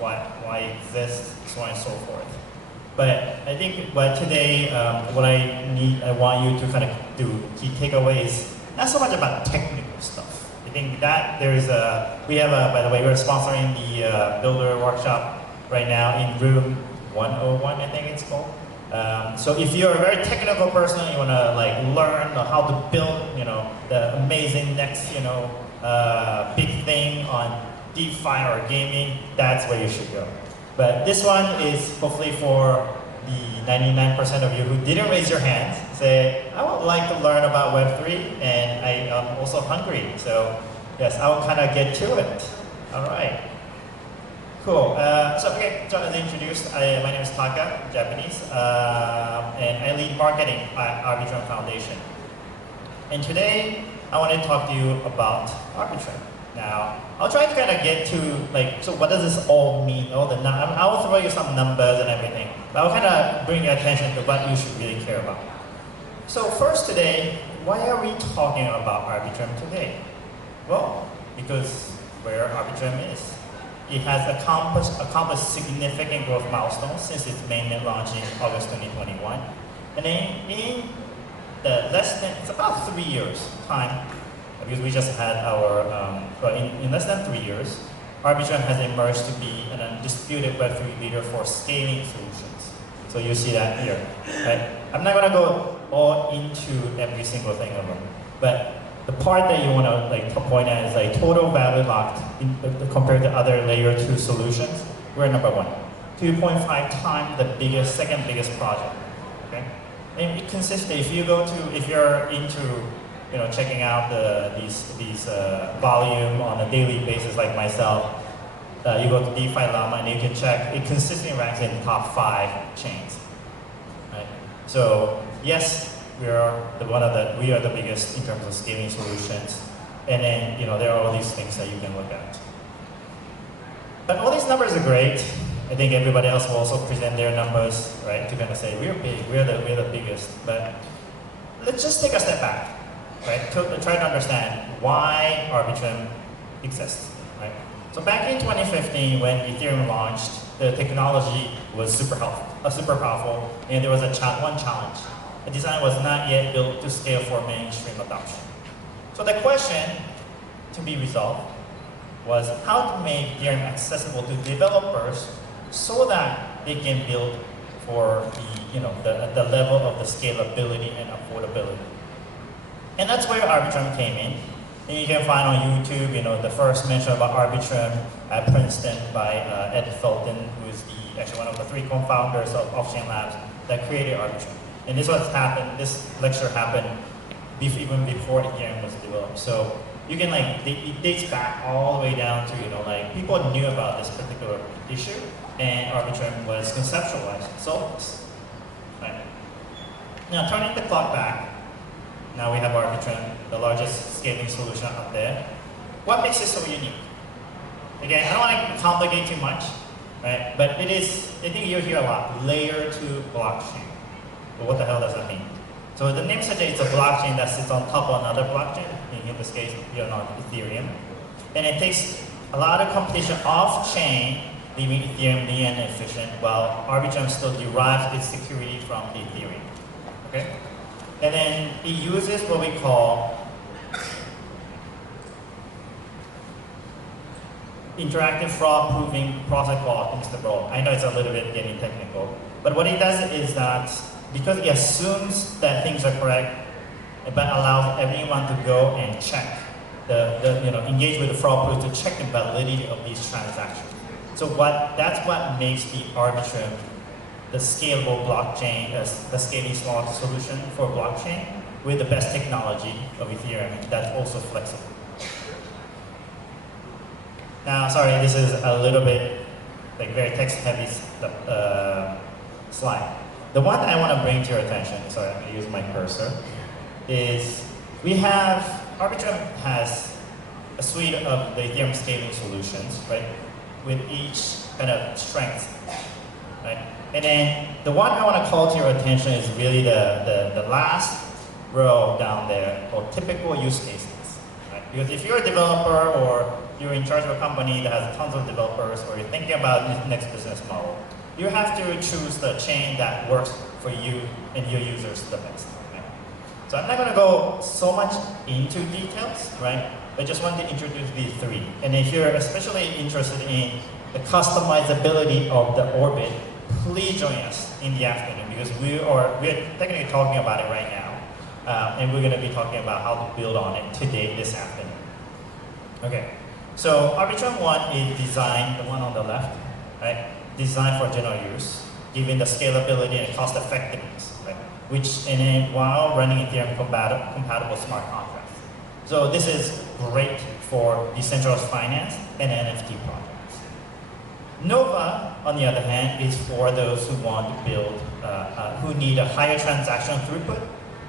why it exists, so on and so forth. But I think today, what I want you to kind of do, key takeaways, not so much about technical stuff. I think that there is by the way, we're sponsoring the Builder Workshop right now in room 101, I think it's called. So if you're a very technical person, you want to learn how to build, the amazing next, big thing on DeFi or gaming, that's where you should go. But this one is hopefully for the 99% of you who didn't raise your hands, say, I would like to learn about Web3 and I am also hungry. So yes, I will kind of get to it. All right. Cool. So as introduced, my name is Taka, Japanese, and I lead marketing at Arbitrum Foundation. And today, I want to talk to you about Arbitrum. Now, I'll try to kind of get to so what does this all mean? I will throw you some numbers and everything, but I'll kind of bring your attention to what you should really care about. So first today, why are we talking about Arbitrum today? Well, because where Arbitrum is. It has accomplished significant growth milestones since its mainnet launch in August 2021. And then in it's about 3 years time, because we just had our, in less than 3 years, Arbitrum has emerged to be an undisputed Web3 leader for scaling solutions. So you see that here, right? I'm not gonna go all into every single thing of them, but the part that you want to point at is total value locked compared to other layer 2 solutions. We're number 1, 2.5 times the second biggest project. Okay, and it consists. If you're into checking out these volume on a daily basis like myself, you go to DeFi Llama and you can check. It consistently ranks in the top 5 chains. Right. So yes. We are the biggest in terms of scaling solutions, and then there are all these things that you can look at. But all these numbers are great. I think everybody else will also present their numbers, right? To kind of say we're big, we're the biggest. But let's just take a step back, right? To try to understand why Arbitrum exists, right? So back in 2015, when Ethereum launched, the technology was super powerful, and there was one challenge. The design was not yet built to scale for mainstream adoption. So the question to be resolved was how to make Ethereum accessible to developers so that they can build for the level of the scalability and affordability. And that's where Arbitrum came in. And you can find on YouTube, the first mention about Arbitrum at Princeton by Ed Felton, who is actually one of the 3 co-founders of Off-Chain Labs that created Arbitrum. And this lecture happened even before Ethereum was developed. So you can it dates back all the way down to, people knew about this particular issue, and Arbitrum was conceptualized to solve this. Right. Now turning the clock back, now we have Arbitrum, the largest scaling solution out there. What makes it so unique? Again, I don't want to complicate too much, right? But it is, I think you'll hear a lot, layer 2 blockchain. But what the hell does that mean? So the name suggests it's a blockchain that sits on top of another blockchain, in this case, Ethereum. And it takes a lot of computation off-chain, leaving Ethereum lean and efficient, while Arbitrum still derives its security from the Ethereum. Okay? And then it uses what we call interactive fraud-proofing protocol interval. I know it's a little bit getting technical, but what it does is that because it assumes that things are correct, but allows everyone to go and check engage with the fraud proof to check the validity of these transactions. So that's what makes the Arbitrum the scalable blockchain, the scaling small solution for blockchain with the best technology of Ethereum that's also flexible. Now, sorry, this is a little bit very text-heavy slide. The one I want to bring to your attention, sorry, I'm going to use my cursor, is Arbitrum has a suite of the Ethereum scaling solutions, right, with each kind of strength, right? And then the one I want to call to your attention is really the last row down there, or typical use cases, right? Because if you're a developer or you're in charge of a company that has tons of developers, or you're thinking about the next business model, you have to choose the chain that works for you and your users the best. Right? So I'm not going to go so much into details, right? I just want to introduce these three. And if you're especially interested in the customizability of the orbit, please join us in the afternoon, because we're technically talking about it right now, and we're going to be talking about how to build on it today, this afternoon. Okay, so Arbitrum 1 is designed, the one on the left, right? Designed for general use, given the scalability and cost effectiveness, right? While running Ethereum compatible smart contracts. So this is great for decentralized finance and NFT projects. Nova, on the other hand, is for those who want to build, who need a higher transaction throughput,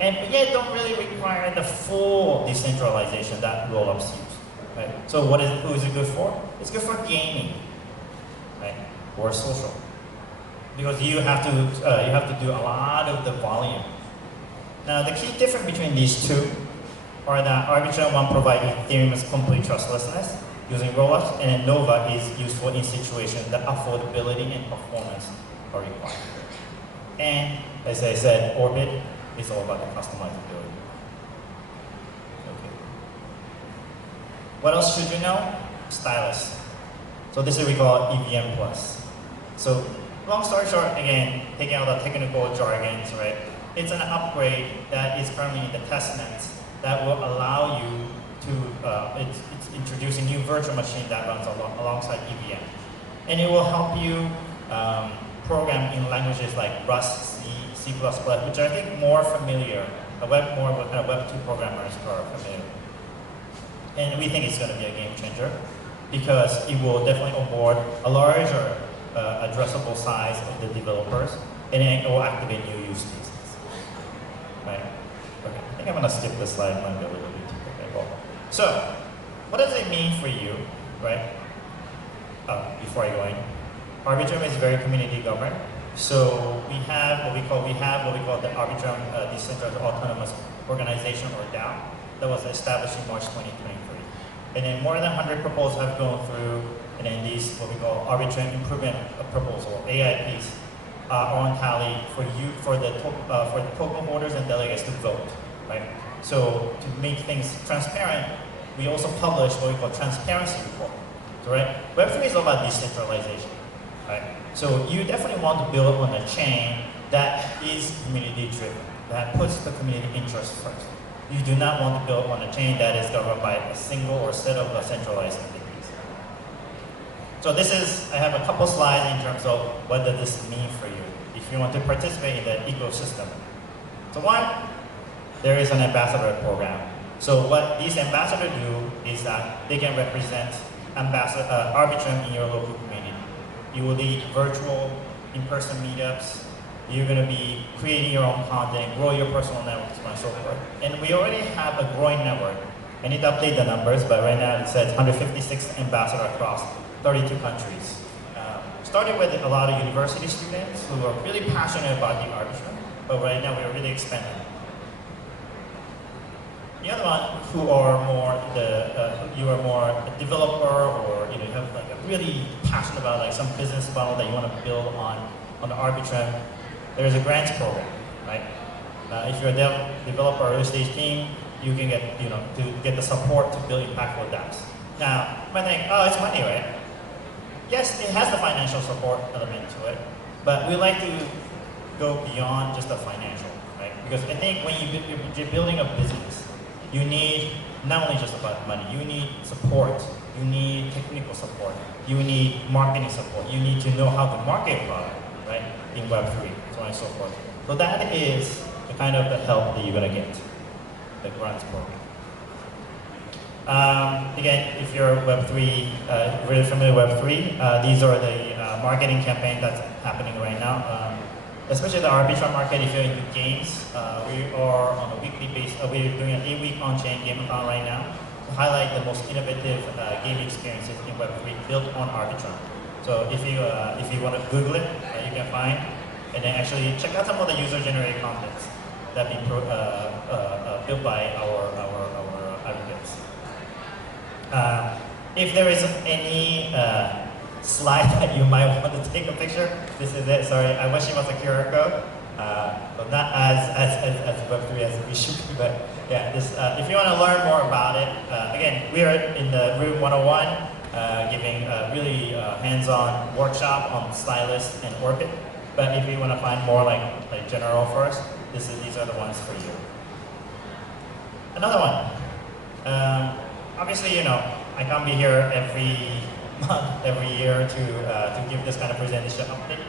and yet don't really require the full decentralization that rollups use. Right? So who is it good for? It's good for gaming, right? Or social, because you have to do a lot of the volume. Now the key difference between these two are that Arbitrum 1 provides Ethereum's complete trustlessness using rollups, and Nova is useful in situations that affordability and performance are required. And as I said, Orbit is all about the customizability. Okay. What else should you know? Stylus. So this is what we call EVM Plus. So long story short, again, taking out the technical jargons, right? It's an upgrade that is currently in the testnets that will allow you to, it's introducing new virtual machine that runs alongside EVM. And it will help you program in languages like Rust, C++, which I think more familiar, Web 2 programmers are familiar. And we think it's going to be a game changer, because it will definitely onboard a larger addressable size of the developers, and it will activate new use cases. Right? Okay, I think I'm going to skip this slide. It might be a little bit technical. So, what does it mean for you, right? Before I go in, Arbitrum is very community governed. So we have what we call the Arbitrum Decentralized Autonomous Organization, or DAO, that was established in March 2023. And then more than 100 proposals have gone through, and then these, what we call Arbitrum Improvement Proposal, AIPs, are on tally for the token holders and delegates to vote, right? So to make things transparent, we also publish what we call transparency report, right? Web3 is all about decentralization, right? So you definitely want to build on a chain that is community driven, that puts the community interest first. You do not want to build on a chain that is governed by a single or set of centralized entities. So I have a couple slides in terms of what does this mean for you if you want to participate in the ecosystem. So one, there is an ambassador program. So what these ambassadors do is that they can represent Arbitrum in your local community. You will lead virtual, in-person meetups. You're going to be creating your own content, grow your personal networks, and so forth. And we already have a growing network. I need to update the numbers, but right now it says 156 ambassadors across 32 countries. Started with a lot of university students who are really passionate about the Arbitrum, but right now we're really expanding. The other one, who are more you are more a developer, or you have like a really passionate about like some business model that you want to build on the Arbitrum. There is a grants program, right? If you're a developer or early stage team, you can get to get the support to build impactful dApps. Now, you might think, oh, it's money, right? Yes, it has the financial support element to it, but we like to go beyond just the financial, right? Because I think when you're building a business, you need not only just about money, you need support, you need technical support, you need marketing support, you need to know how to market a product, right? In Web3, so on and so forth. So that is the kind of the help that you're going to get, the grants program. Again, if you're Web3, really familiar with Web3, these are the marketing campaign that's happening right now. Especially the Arbitrum market, if you're into games, we are on a weekly basis, we're doing an 8-week on-chain gameathon right now to highlight the most innovative game experiences in Web3 built on Arbitrum. So if you want to Google it, you can find, and then actually check out some of the user-generated contents that have been built by our advocates. if there is any slide that you might want to take a picture, this is it. Sorry, I wish it was a QR code, but not as Web3 as we should be. But yeah, this, if you want to learn more about it, again, we are in the room 101, giving really hands-on workshop on Stylus and Orbit. But if you want to find more like general first, these are the ones for you. Another one. Obviously, you know, I can't be here every month, every year to give this kind of presentation update.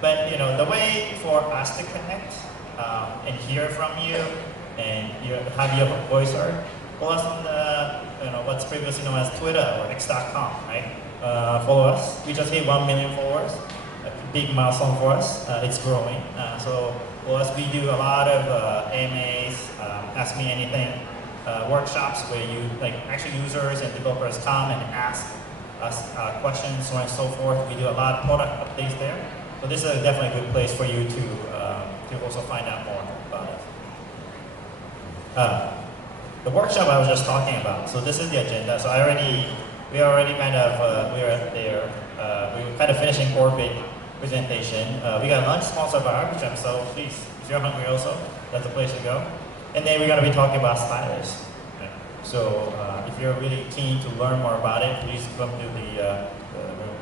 But you know, the way for us to connect and hear from you and have your voice heard, follow us on the, you know, what's previously known as Twitter or X.com, right? Follow us. We just hit 1 million followers. A big milestone for us. It's growing. So follow us. We do a lot of AMAs, Ask Me Anything workshops where you actually users and developers come and ask us questions, so on and so forth. We do a lot of product updates there. So this is definitely a good place for you to also find out more about it. The workshop I was just talking about. So this is the agenda. So we already kind of we are there. We're kind of finishing Orbit presentation. We got lunch sponsored by Arbitrum. So please, if you're hungry also, that's the place to go. And then we're going to be talking about Stylus. Right? So if you're really keen to learn more about it, please come to the room.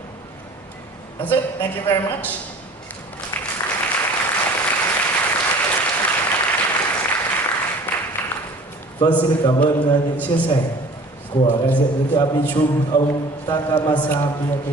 That's it. Thank you very much. Vâng, xin cảm ơn những chia sẻ của đại diện đến từ Arbitrum, ông Takamasa Miyake.